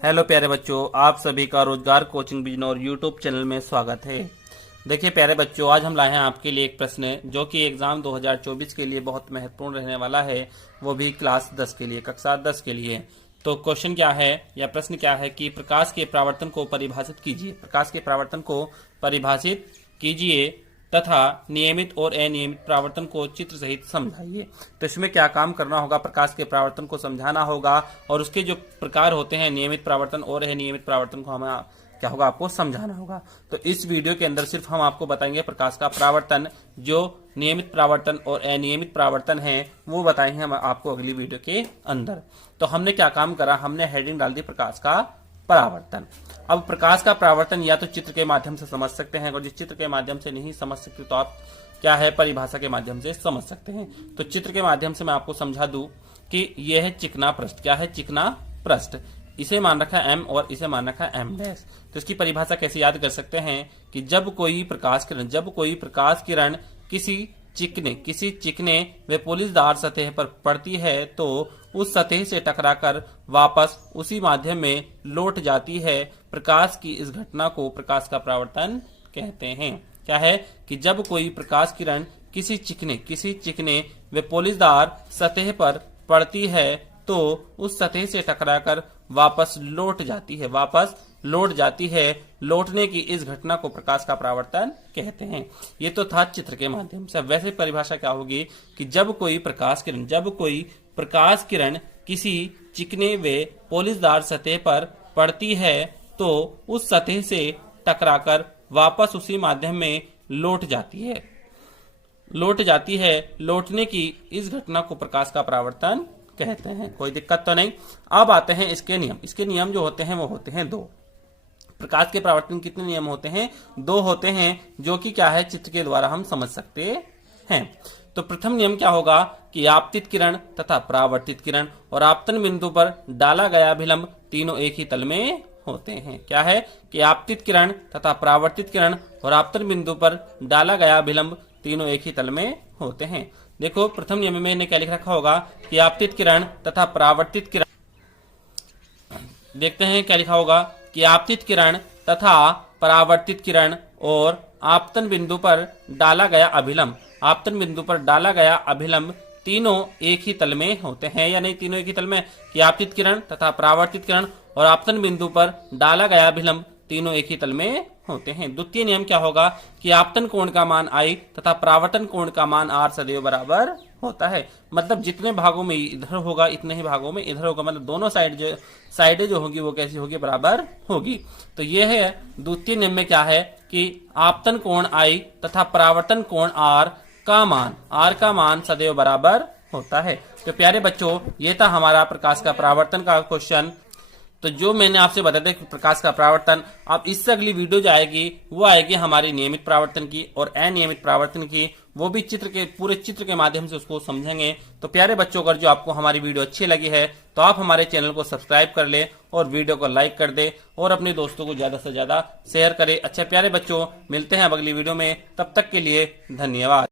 Hello प्यारे बच्चों, आप सभी का रोजगार कोचिंग बिजनौर यूट्यूब चैनल में स्वागत है। देखिए प्यारे बच्चों, आज हम लाए हैं आपके लिए एक प्रश्न जो कि एग्जाम 2024 के लिए बहुत महत्वपूर्ण रहने वाला है, वो भी क्लास 10 के लिए, कक्षा 10 के लिए। तो क्वेश्चन क्या है या प्रश्न क्या है कि प्रकाश के परावर्तन को परिभाषित कीजिए। प्रकाश के परावर्तन को परिभाषित कीजिए तथा नियमित और अनियमित परावर्तन को चित्र सहित समझाइए। तो इसमें क्या काम करना होगा, प्रकाश के परावर्तन को समझाना होगा और उसके जो प्रकार होते हैं नियमित परावर्तन और अनियमित परावर्तन को हमें क्या होगा, आपको समझाना होगा। तो इस वीडियो के अंदर सिर्फ हम आपको बताएंगे प्रकाश का परावर्तन, जो नियमित परावर्तन और अनियमित परावर्तन है वो बताएंगे हम आपको अगली वीडियो के अंदर। तो हमने क्या काम करा, हमने हेडिंग डाल दी प्रकाश का परावर्तन। अब प्रकाश का परावर्तन या तो चित्र के माध्यम से समझ सकते हैं, और जिस चित्र के माध्यम से नहीं समझ सकते तो आप क्या है परिभाषा के माध्यम से समझ सकते हैं। तो चित्र के माध्यम से मैं आपको समझा दूं कि यह है चिकना पृष्ठ। क्या है चिकना पृष्ठ, इसे मान रखा है m और इसे मान रखा है m डैश। तो इसकी परिभाषा कैसे याद कर सकते हैं कि जब कोई प्रकाश किरण किसी चिकने व पोलिशदार सतह पर पड़ती है तो उस सतह से टकराकर वापस उसी माध्यम में लौट जाती है। प्रकाश की इस घटना को प्रकाश का परावर्तन कहते हैं। क्या है कि जब कोई प्रकाश किरण किसी चिकने व पोलिशदार सतह पर पड़ती है तो उस सतह से टकराकर वापस लौट जाती है। लौटने की इस घटना को प्रकाश का परावर्तन कहते हैं। ये तो था चित्र के माध्यम से। वैसे परिभाषा क्या होगी कि जब कोई प्रकाश किरण किसी चिकने व पोलिशदार सतह पर पड़ती है तो उस सतह से टकराकर वापस उसी माध्यम में लौट जाती है। लौटने की इस घटना को प्रकाश का परावर्तन कहते हैं। कोई दिक्कत तो नहीं। अब आते हैं इसके नियम। इसके नियम जो होते हैं वो होते हैं दो। प्रकाश के परावर्तन कितने नियम होते हैं? दो होते हैं, जो कि क्या है चित्र के द्वारा हम समझ सकते हैं। तो प्रथम नियम क्या होगा कि आपतित किरण तथा परावर्तित किरण और आपतन बिंदु पर डाला गया अभिलंब तीनों एक ही तल में होते हैं। क्या है कि आपतित किरण तथा परावर्तित किरण और आपतन बिंदु पर डाला गया अभिलंब तीनों एक ही तल में होते हैं। देखो प्रथम नियम में मैंने क्या लिख रखा होगा कि आपतित किरण तथा परावर्तित किरण, देखते हैं क्या लिखा होगा कि आपतित किरण तथा परावर्तित किरण और आपतन बिंदु पर डाला गया अभिलंब तीनों एक ही तल में होते हैं या नहीं। तीनों एक ही तल में कि आपतित किरण तथा परावर्तित किरण और आपतन बिंदु पर डाला गया अभिलंब तीनों एक ही तल में होते हैं। द्वितीय नियम क्या होगा कि आपतन कोण का मान I तथा परावर्तन कोण का मान R सदैव बराबर होता है। मतलब जितने भागों में इधर होगा इतने ही भागों में इधर होगा, मतलब दोनों साइडें जो होगी वो कैसी होगी, बराबर होगी। तो ये है द्वितीय नियम में क्या है कि आपतन कोण I तथा परावर्तन कोण R का मान सदैव बराबर होता है। तो प्यारे बच्चों, ये था हमारा प्रकाश का परावर्तन का क्वेश्चन। तो जो मैंने आपसे बताया था कि प्रकाश का परावर्तन, अब इससे अगली वीडियो जो आएगी वो आएगी हमारी नियमित परावर्तन की और अनियमित परावर्तन की। वो भी पूरे चित्र के माध्यम से उसको समझेंगे। तो प्यारे बच्चों, अगर जो आपको हमारी वीडियो अच्छी लगी है तो आप हमारे चैनल को सब्सक्राइब कर ले और वीडियो को लाइक कर दे और अपने दोस्तों को ज्यादा से ज्यादा शेयर करें। अच्छा प्यारे बच्चों, मिलते हैं अब अगली वीडियो में, तब तक के लिए धन्यवाद।